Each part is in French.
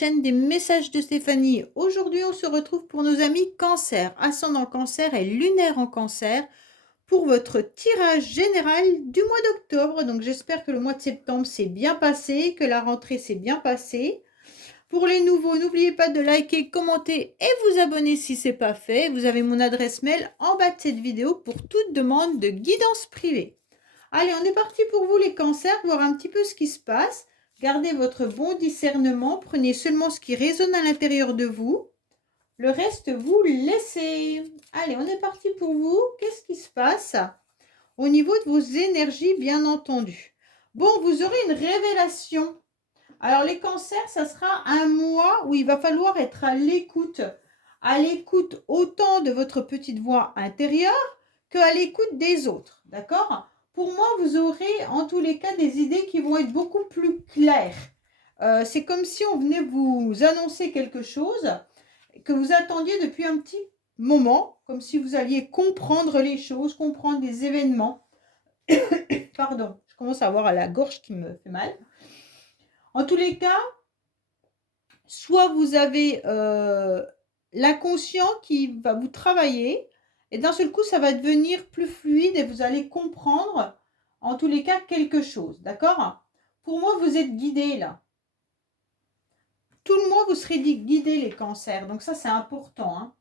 chaîne des messages de Stéphanie. Aujourd'hui, on se retrouve pour nos amis Cancer, ascendant Cancer et lunaire en Cancer, pour votre tirage général du mois d'octobre. Donc, j'espère que le mois de septembre s'est bien passé, que la rentrée s'est bien passée. Pour les nouveaux, n'oubliez pas de liker, commenter et vous abonner si ce n'est pas fait. Vous avez mon adresse mail en bas de cette vidéo pour toute demande de guidance privée. Allez, on est parti pour vous les cancers, voir un petit peu ce qui se passe. Gardez votre bon discernement, prenez seulement ce qui résonne à l'intérieur de vous. Le reste, vous laissez. Allez, on est parti pour vous. Qu'est-ce qui se passe au niveau de vos énergies, bien entendu? Bon, vous aurez une révélation. Alors, les cancers, ça sera un mois où il va falloir être à l'écoute. À l'écoute autant de votre petite voix intérieure qu'à l'écoute des autres. D'accord? Pour moi, vous aurez en tous les cas des idées qui vont être beaucoup plus claires. C'est comme si on venait vous annoncer quelque chose que vous attendiez depuis un petit moment, comme si vous alliez comprendre les choses, comprendre les événements. Pardon, je commence à avoir la gorge qui me fait mal. En tous les cas, soit vous avez l'inconscient qui va vous travailler, et d'un seul coup, ça va devenir plus fluide et vous allez comprendre, en tous les cas, quelque chose. D'accord? Pour moi, vous êtes guidés là. Tout le mois, vous serez guidés, les cancers. Donc ça, c'est important. Hein.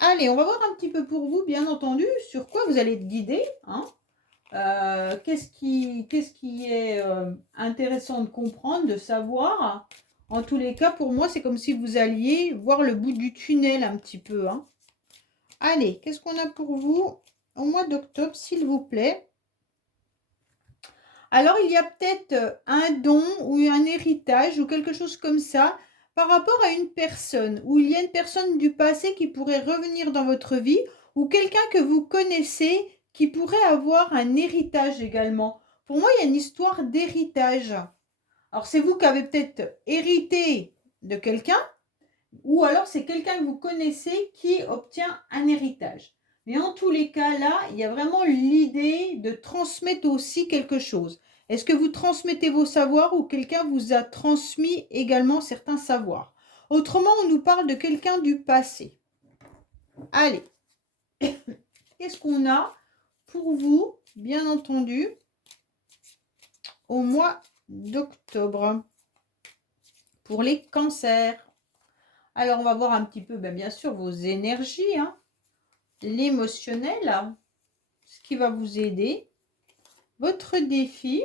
Allez, on va voir un petit peu pour vous, bien entendu, sur quoi vous allez être guidés. Hein. Qu'est-ce qui est intéressant de comprendre, de savoir. En tous les cas, pour moi, c'est comme si vous alliez voir le bout du tunnel un petit peu. Hein. Allez, qu'est-ce qu'on a pour vous au mois d'octobre, s'il vous plaît? Alors, il y a peut-être un don ou un héritage ou quelque chose comme ça par rapport à une personne, où il y a une personne du passé qui pourrait revenir dans votre vie ou quelqu'un que vous connaissez qui pourrait avoir un héritage également. Pour moi, il y a une histoire d'héritage. Alors, c'est vous qui avez peut-être hérité de quelqu'un ou alors c'est quelqu'un que vous connaissez qui obtient un héritage. Mais en tous les cas, là, il y a vraiment l'idée de transmettre aussi quelque chose. Est-ce que vous transmettez vos savoirs ou quelqu'un vous a transmis également certains savoirs? Autrement, on nous parle de quelqu'un du passé. Allez, qu'est-ce qu'on a pour vous, bien entendu, au mois d'octobre pour les cancers? Alors, on va voir un petit peu, bien sûr, vos énergies, hein, l'émotionnel, ce qui va vous aider, votre défi,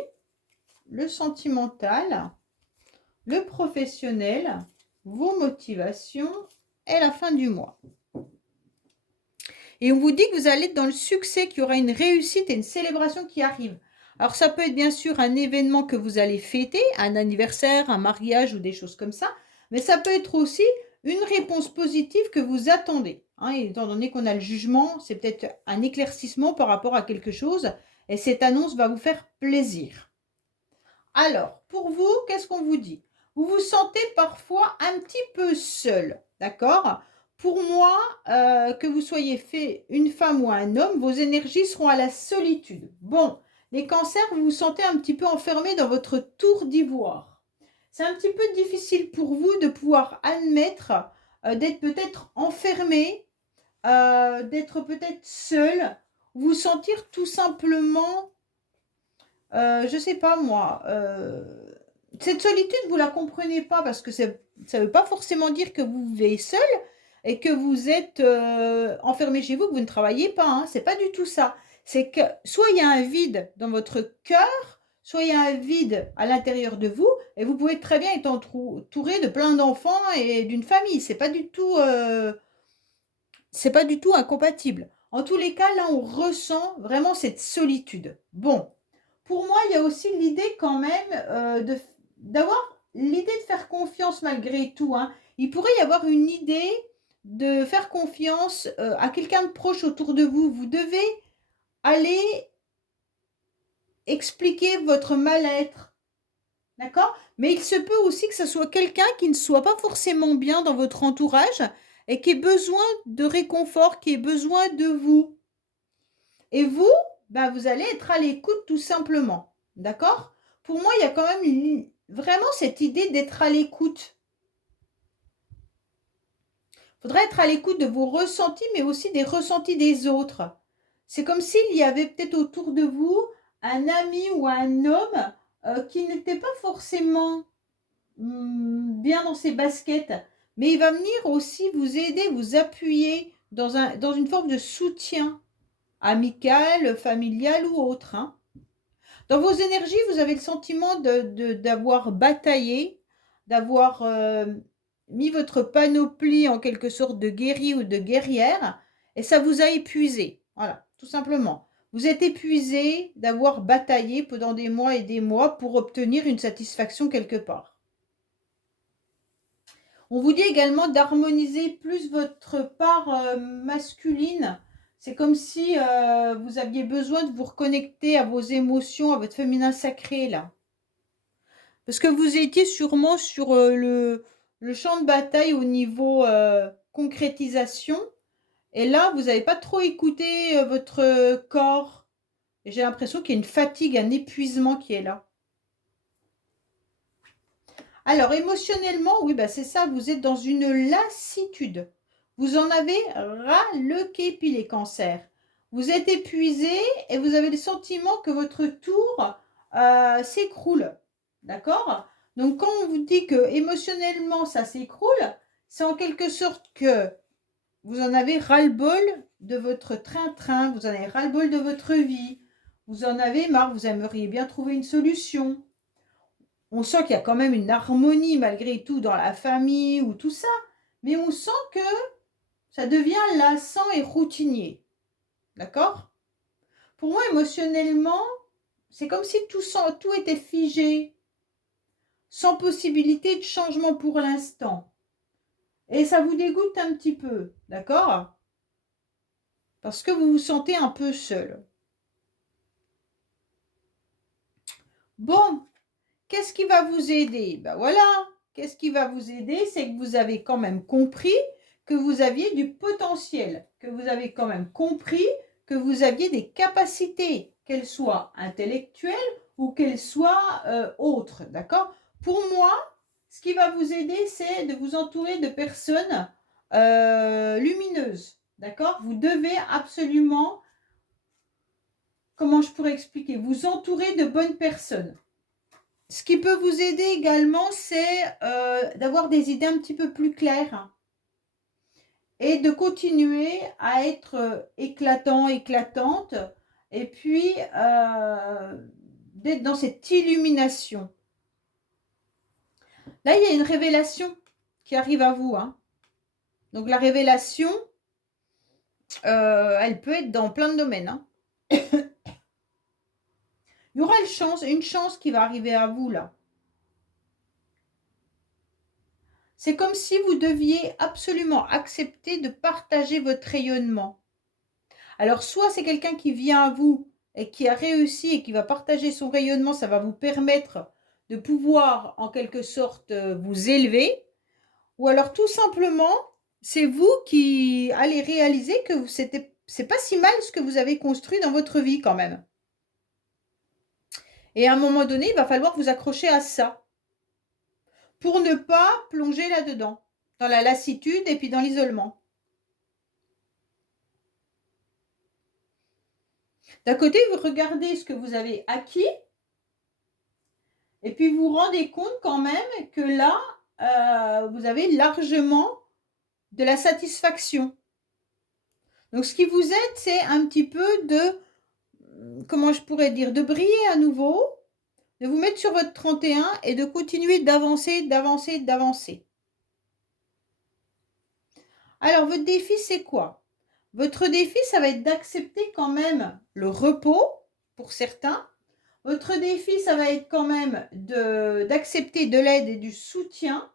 le sentimental, le professionnel, vos motivations et la fin du mois. Et on vous dit que vous allez être dans le succès, qu'il y aura une réussite et une célébration qui arrive. Alors ça peut être bien sûr un événement que vous allez fêter, un anniversaire, un mariage ou des choses comme ça, mais ça peut être aussi une réponse positive que vous attendez. Hein, étant donné qu'on a le jugement, c'est peut-être un éclaircissement par rapport à quelque chose et cette annonce va vous faire plaisir. Alors, pour vous, qu'est-ce qu'on vous dit? Vous vous sentez parfois un petit peu seul, d'accord? Pour moi, que vous soyez fait une femme ou un homme, vos énergies seront à la solitude. Bon, les cancers, vous vous sentez un petit peu enfermé dans votre tour d'ivoire. C'est un petit peu difficile pour vous de pouvoir admettre d'être peut-être enfermé, d'être peut-être seul, vous sentir tout simplement, je ne sais pas moi, cette solitude, vous ne la comprenez pas parce que ça ne veut pas forcément dire que vous vivez seul et que vous êtes enfermé chez vous, que vous ne travaillez pas. Hein. Ce n'est pas du tout ça. C'est que soit il y a un vide dans votre cœur, soit il y a un vide à l'intérieur de vous et vous pouvez très bien être entouré de plein d'enfants et d'une famille. C'est pas du tout incompatible. En tous les cas, là, on ressent vraiment cette solitude. Bon, pour moi, il y a aussi l'idée quand même d'avoir l'idée de faire confiance malgré tout. Hein. Il pourrait y avoir une idée de faire confiance à quelqu'un de proche autour de vous. Vous devez aller expliquer votre mal-être. D'accord? Mais il se peut aussi que ce soit quelqu'un qui ne soit pas forcément bien dans votre entourage et qui ait besoin de réconfort, qui ait besoin de vous. Et vous, vous allez être à l'écoute tout simplement. D'accord? Pour moi, il y a quand même vraiment cette idée d'être à l'écoute. Il faudrait être à l'écoute de vos ressentis, mais aussi des ressentis des autres. C'est comme s'il y avait peut-être autour de vous un ami ou un homme qui n'était pas forcément bien dans ses baskets, mais il va venir aussi vous aider, vous appuyer dans une forme de soutien amical, familial ou autre. Hein. Dans vos énergies, vous avez le sentiment d'avoir bataillé, d'avoir mis votre panoplie en quelque sorte de guerrier ou de guerrière, et ça vous a épuisé. Voilà, tout simplement. Vous êtes épuisé d'avoir bataillé pendant des mois et des mois pour obtenir une satisfaction quelque part. On vous dit également d'harmoniser plus votre part masculine. C'est comme si vous aviez besoin de vous reconnecter à vos émotions, à votre féminin sacré, là. Parce que vous étiez sûrement sur le champ de bataille au niveau concrétisation. Et là, vous n'avez pas trop écouté votre corps. Et j'ai l'impression qu'il y a une fatigue, un épuisement qui est là. Alors, émotionnellement, oui, bah c'est ça, vous êtes dans une lassitude. Vous en avez ras le képi, les cancers. Vous êtes épuisé et vous avez le sentiment que votre tour s'écroule. D'accord? Donc, quand on vous dit que émotionnellement, ça s'écroule, c'est en quelque sorte que vous en avez ras-le-bol de votre train-train, vous en avez ras-le-bol de votre vie, vous en avez marre, vous aimeriez bien trouver une solution. On sent qu'il y a quand même une harmonie malgré tout dans la famille ou tout ça, mais on sent que ça devient lassant et routinier. D'accord? Pour moi, émotionnellement, c'est comme si tout était figé, sans possibilité de changement pour l'instant. Et ça vous dégoûte un petit peu, d'accord? Parce que vous vous sentez un peu seul. Bon, qu'est-ce qui va vous aider? Ben voilà, qu'est-ce qui va vous aider? C'est que vous avez quand même compris que vous aviez du potentiel, que vous avez quand même compris que vous aviez des capacités, qu'elles soient intellectuelles ou qu'elles soient autres, d'accord? Pour moi, ce qui va vous aider, c'est de vous entourer de personnes lumineuses, d'accord? Vous devez absolument, comment je pourrais expliquer, vous entourer de bonnes personnes. Ce qui peut vous aider également, c'est d'avoir des idées un petit peu plus claires et de continuer à être éclatant, éclatante, et puis d'être dans cette illumination. Là, il y a une révélation qui arrive à vous. Hein. Donc la révélation, elle peut être dans plein de domaines. Hein. Il y aura une chance qui va arriver à vous là. C'est comme si vous deviez absolument accepter de partager votre rayonnement. Alors, soit c'est quelqu'un qui vient à vous et qui a réussi et qui va partager son rayonnement, ça va vous permettre de pouvoir, en quelque sorte, vous élever. Ou alors, tout simplement, c'est vous qui allez réaliser que c'est pas si mal ce que vous avez construit dans votre vie quand même. Et à un moment donné, il va falloir vous accrocher à ça pour ne pas plonger là-dedans, dans la lassitude et puis dans l'isolement. D'un côté, vous regardez ce que vous avez acquis et puis vous vous rendez compte quand même que là, vous avez largement de la satisfaction. Donc, ce qui vous aide, c'est un petit peu comment je pourrais dire, de briller à nouveau, de vous mettre sur votre 31 et de continuer d'avancer, d'avancer, d'avancer. Alors, votre défi, c'est quoi? Votre défi, ça va être d'accepter quand même le repos, pour certains. Votre défi, ça va être quand même d'accepter de l'aide et du soutien.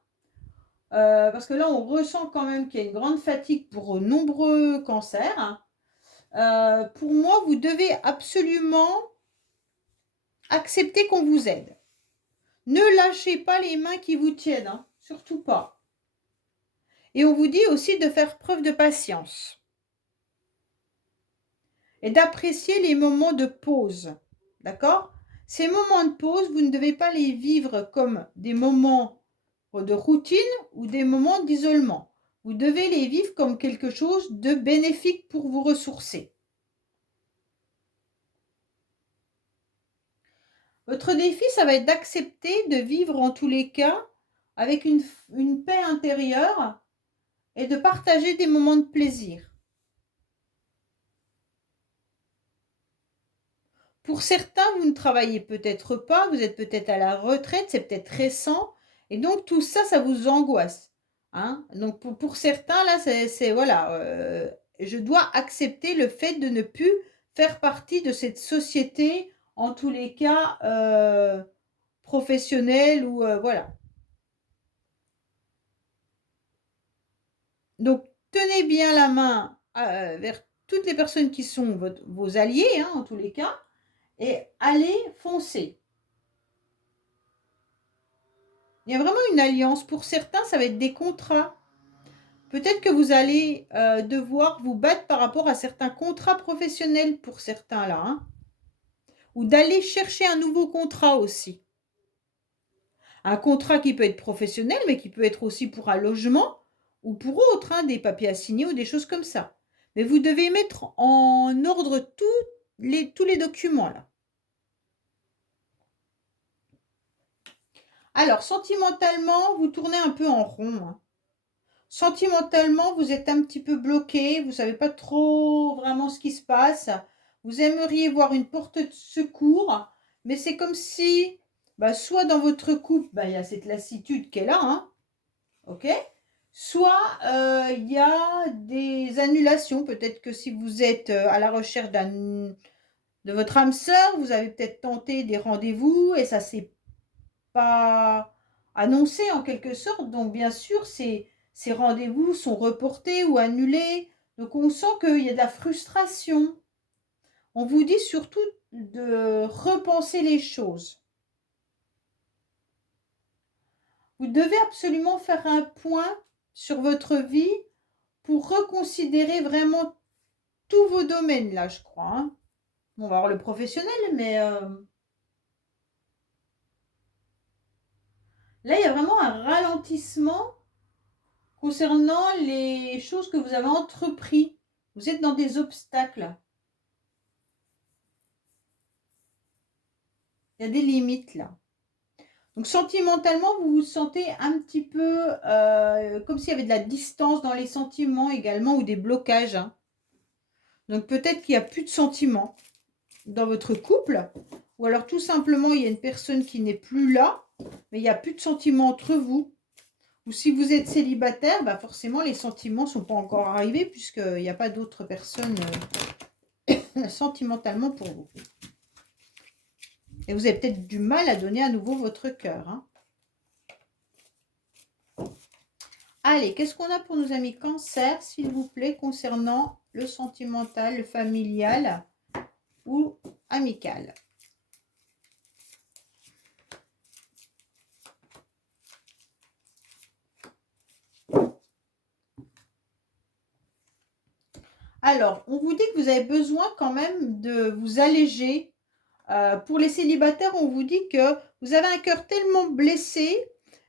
Parce que là, on ressent quand même qu'il y a une grande fatigue pour nombreux cancers. Pour moi, vous devez absolument accepter qu'on vous aide. Ne lâchez pas les mains qui vous tiennent, hein, surtout pas. Et on vous dit aussi de faire preuve de patience et d'apprécier les moments de pause, d'accord? Ces moments de pause, vous ne devez pas les vivre comme des moments de routine ou des moments d'isolement. Vous devez les vivre comme quelque chose de bénéfique pour vous ressourcer. Votre défi, ça va être d'accepter de vivre en tous les cas avec une paix intérieure et de partager des moments de plaisir. Pour certains, vous ne travaillez peut-être pas, vous êtes peut-être à la retraite, c'est peut-être récent, et donc tout ça, ça vous angoisse. Hein? Donc pour certains, là, c'est voilà, je dois accepter le fait de ne plus faire partie de cette société, en tous les cas professionnelle ou voilà. Donc tenez bien la main vers toutes les personnes qui sont vos alliés, hein, en tous les cas, et allez foncer. Il y a vraiment une alliance. Pour certains, ça va être des contrats. Peut-être que vous allez devoir vous battre par rapport à certains contrats professionnels pour certains là. Hein. Ou d'aller chercher un nouveau contrat aussi. Un contrat qui peut être professionnel, mais qui peut être aussi pour un logement ou pour autre, hein, des papiers à signer ou des choses comme ça. Mais vous devez mettre en ordre tous les documents là. Alors, sentimentalement, vous tournez un peu en rond. Hein. Sentimentalement, vous êtes un petit peu bloqué, vous ne savez pas trop vraiment ce qui se passe. Vous aimeriez voir une porte de secours, mais c'est comme si, soit dans votre couple, il y a cette lassitude qui est là, hein, ok? Soit il y a des annulations. Peut-être que si vous êtes à la recherche de votre âme sœur, vous avez peut-être tenté des rendez-vous et ça ne s'est pas annoncé en quelque sorte. Donc, bien sûr, ces rendez-vous sont reportés ou annulés. Donc, on sent qu'il y a de la frustration. On vous dit surtout de repenser les choses. Vous devez absolument faire un point sur votre vie pour reconsidérer vraiment tous vos domaines, là, je crois. Hein. On va voir le professionnel, mais là, il y a vraiment un ralentissement concernant les choses que vous avez entrepris. Vous êtes dans des obstacles. Il y a des limites, là. Donc, sentimentalement, vous vous sentez un petit peu comme s'il y avait de la distance dans les sentiments également ou des blocages. Hein. Donc, peut-être qu'il n'y a plus de sentiments dans votre couple. Ou alors, tout simplement, il y a une personne qui n'est plus là, mais il n'y a plus de sentiments entre vous. Ou si vous êtes célibataire, forcément, les sentiments ne sont pas encore arrivés puisqu'il n'y a pas d'autres personnes sentimentalement pour vous. Et vous avez peut-être du mal à donner à nouveau votre cœur. Hein. Allez, qu'est-ce qu'on a pour nos amis Cancer, s'il vous plaît, concernant le sentimental, le familial ou amical? Alors, on vous dit que vous avez besoin quand même de vous alléger. Pour les célibataires, on vous dit que vous avez un cœur tellement blessé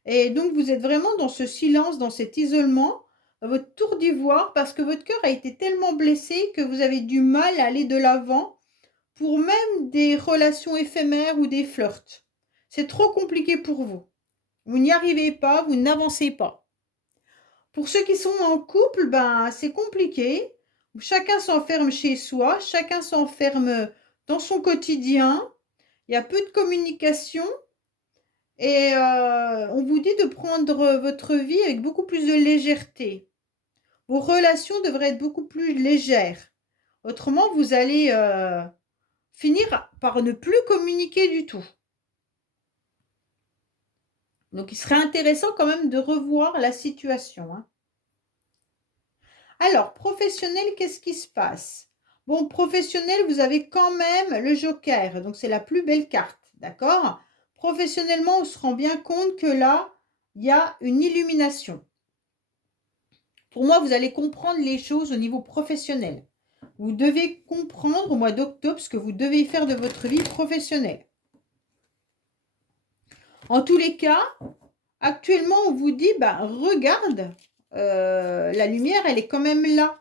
et donc vous êtes vraiment dans ce silence, dans cet isolement, votre tour d'ivoire, parce que votre cœur a été tellement blessé que vous avez du mal à aller de l'avant pour même des relations éphémères ou des flirts. C'est trop compliqué pour vous. Vous n'y arrivez pas, vous n'avancez pas. Pour ceux qui sont en couple, c'est compliqué. Chacun s'enferme chez soi, chacun s'enferme dans son quotidien. Il y a peu de communication et on vous dit de prendre votre vie avec beaucoup plus de légèreté. Vos relations devraient être beaucoup plus légères. Autrement, vous allez finir par ne plus communiquer du tout. Donc, il serait intéressant quand même de revoir la situation. Hein. Alors, professionnel, qu'est-ce qui se passe? Bon, professionnel, vous avez quand même le joker. Donc, c'est la plus belle carte. D'accord? Professionnellement, on se rend bien compte que là, il y a une illumination. Pour moi, vous allez comprendre les choses au niveau professionnel. Vous devez comprendre au mois d'octobre ce que vous devez faire de votre vie professionnelle. En tous les cas, actuellement, on vous dit, bah, regarde, la lumière, elle est quand même là.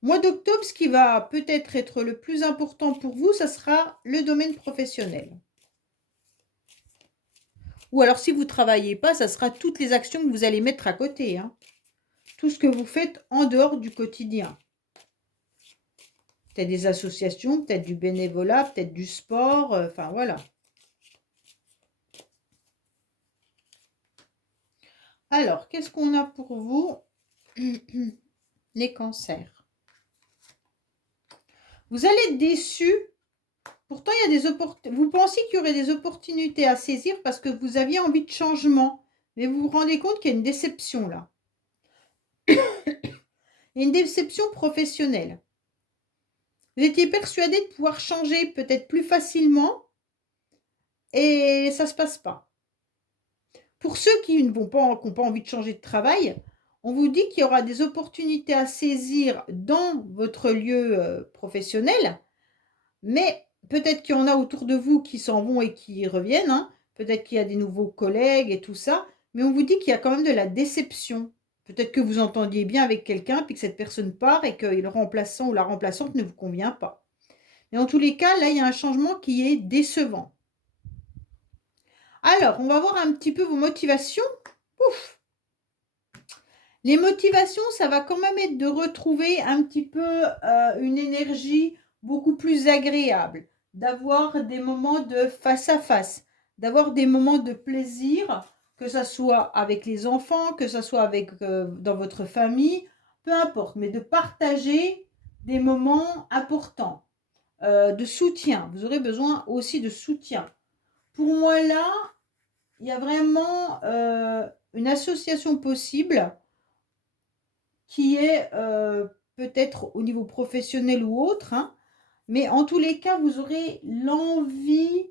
Mois d'octobre, ce qui va peut-être être le plus important pour vous, ça sera le domaine professionnel. Ou alors, si vous ne travaillez pas, ça sera toutes les actions que vous allez mettre à côté. Hein. Tout ce que vous faites en dehors du quotidien. Peut-être des associations, peut-être du bénévolat, peut-être du sport, enfin voilà. Alors, qu'est-ce qu'on a pour vous? Les cancers. Vous allez être déçus. Pourtant, il y a des opportunités. Vous pensiez qu'il y aurait des opportunités à saisir parce que vous aviez envie de changement. Mais vous vous rendez compte qu'il y a une déception là. Il y a une déception professionnelle. Vous étiez persuadé de pouvoir changer peut-être plus facilement et ça ne se passe pas. Pour ceux qui n'ont pas envie de changer de travail, on vous dit qu'il y aura des opportunités à saisir dans votre lieu professionnel, mais peut-être qu'il y en a autour de vous qui s'en vont et qui reviennent, hein. Peut-être qu'il y a des nouveaux collègues et tout ça, mais on vous dit qu'il y a quand même de la déception. Peut-être que vous entendiez bien avec quelqu'un, puis que cette personne part et que le remplaçant ou la remplaçante ne vous convient pas. Mais en tous les cas, là, il y a un changement qui est décevant. Alors, on va voir un petit peu vos motivations. Ouf. Les motivations, ça va quand même être de retrouver un petit peu une énergie beaucoup plus agréable, d'avoir des moments de face à face, d'avoir des moments de plaisir, que ce soit avec les enfants, que ce soit avec, dans votre famille, peu importe, mais de partager des moments importants, de soutien. Vous aurez besoin aussi de soutien. Pour moi, là, il y a vraiment une association possible qui est peut-être au niveau professionnel ou autre, hein, mais en tous les cas, vous aurez l'envie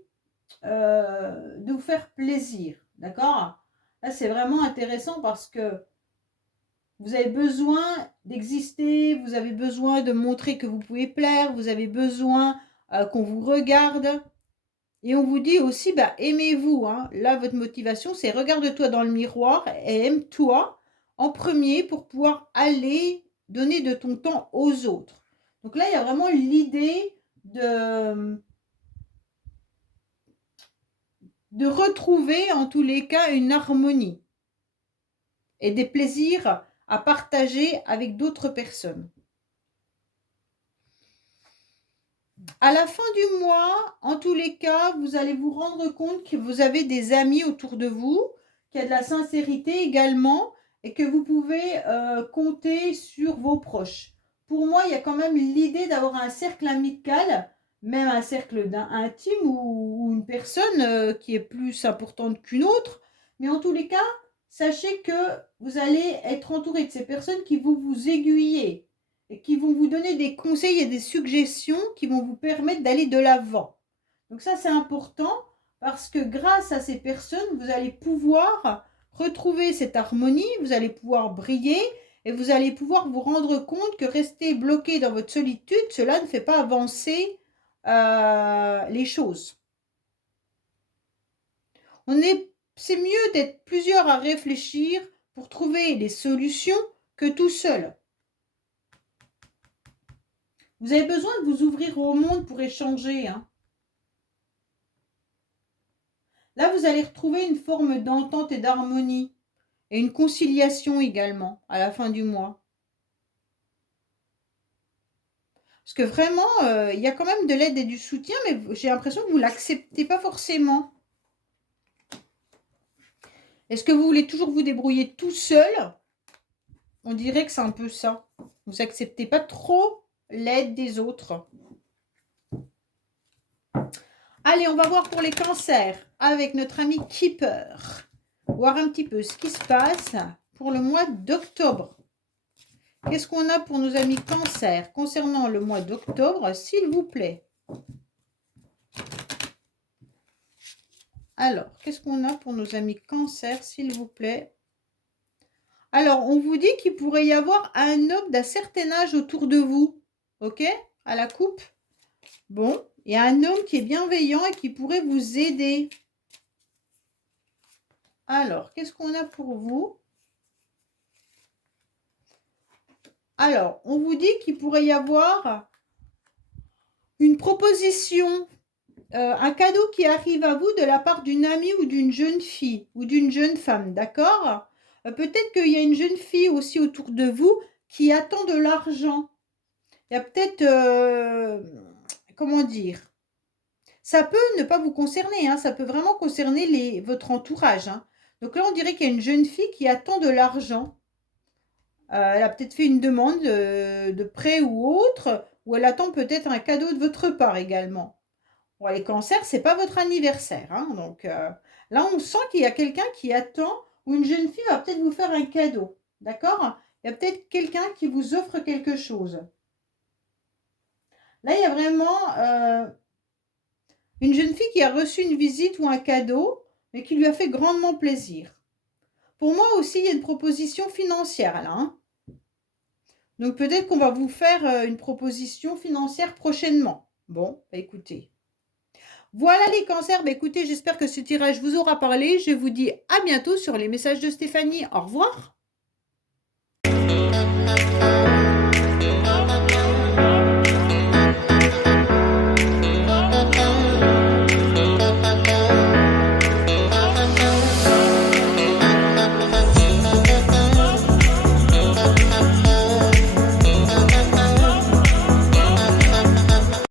de vous faire plaisir, d'accord? Là, c'est vraiment intéressant parce que vous avez besoin d'exister, vous avez besoin de montrer que vous pouvez plaire, vous avez besoin qu'on vous regarde. Et on vous dit aussi, bah, aimez-vous. Hein. Là, votre motivation, c'est regarde-toi dans le miroir et aime-toi en premier pour pouvoir aller donner de ton temps aux autres. Donc là, il y a vraiment l'idée de retrouver en tous les cas une harmonie et des plaisirs à partager avec d'autres personnes. À la fin du mois, en tous les cas, vous allez vous rendre compte que vous avez des amis autour de vous, qu'il y a de la sincérité également et que vous pouvez compter sur vos proches. Pour moi, il y a quand même l'idée d'avoir un cercle amical, même un cercle intime ou une personne qui est plus importante qu'une autre. Mais en tous les cas, sachez que vous allez être entouré de ces personnes qui vont vous aiguiller et qui vont vous donner des conseils et des suggestions qui vont vous permettre d'aller de l'avant. Donc ça, c'est important parce que grâce à ces personnes, vous allez pouvoir retrouver cette harmonie, vous allez pouvoir briller et vous allez pouvoir vous rendre compte que rester bloqué dans votre solitude, cela ne fait pas avancer les choses. C'est mieux d'être plusieurs à réfléchir pour trouver les solutions que tout seul. Vous avez besoin de vous ouvrir au monde pour échanger. Hein. Là, vous allez retrouver une forme d'entente et d'harmonie et une conciliation également à la fin du mois. Parce que vraiment, il y a quand même de l'aide et du soutien, mais j'ai l'impression que vous ne l'acceptez pas forcément. Est-ce que vous voulez toujours vous débrouiller tout seul? On dirait que c'est un peu ça. Vous n'acceptez pas trop l'aide des autres. Allez, on va voir pour les cancers avec notre ami Keeper. Voir un petit peu ce qui se passe pour le mois d'octobre. Qu'est-ce qu'on a pour nos amis cancers concernant le mois d'octobre, s'il vous plaît? Alors, qu'est-ce qu'on a pour nos amis cancers, s'il vous plaît? Alors, on vous dit qu'il pourrait y avoir un homme d'un certain âge autour de vous. Ok? À la coupe. Bon, il y a un homme qui est bienveillant et qui pourrait vous aider. Alors, qu'est-ce qu'on a pour vous? Alors, on vous dit qu'il pourrait y avoir une proposition, un cadeau qui arrive à vous de la part d'une amie ou d'une jeune fille ou d'une jeune femme, d'accord? Peut-être qu'il y a une jeune fille aussi autour de vous qui attend de l'argent. Il y a peut-être, comment dire? Ça peut ne pas vous concerner, hein, ça peut vraiment concerner votre entourage, hein. Donc là, on dirait qu'il y a une jeune fille qui attend de l'argent. Elle a peut-être fait une demande de prêt ou autre, ou elle attend peut-être un cadeau de votre part également. Bon, les cancers, c'est pas votre anniversaire, hein, donc là, on sent qu'il y a quelqu'un qui attend, ou une jeune fille va peut-être vous faire un cadeau, d'accord? Il y a peut-être quelqu'un qui vous offre quelque chose. Là, il y a vraiment une jeune fille qui a reçu une visite ou un cadeau, mais qui lui a fait grandement plaisir. Pour moi aussi, il y a une proposition financière là, hein. Donc peut-être qu'on va vous faire une proposition financière prochainement. Bon, bah écoutez. Voilà les cancers, bah écoutez, j'espère que ce tirage vous aura parlé. Je vous dis à bientôt sur les messages de Stéphanie. Au revoir.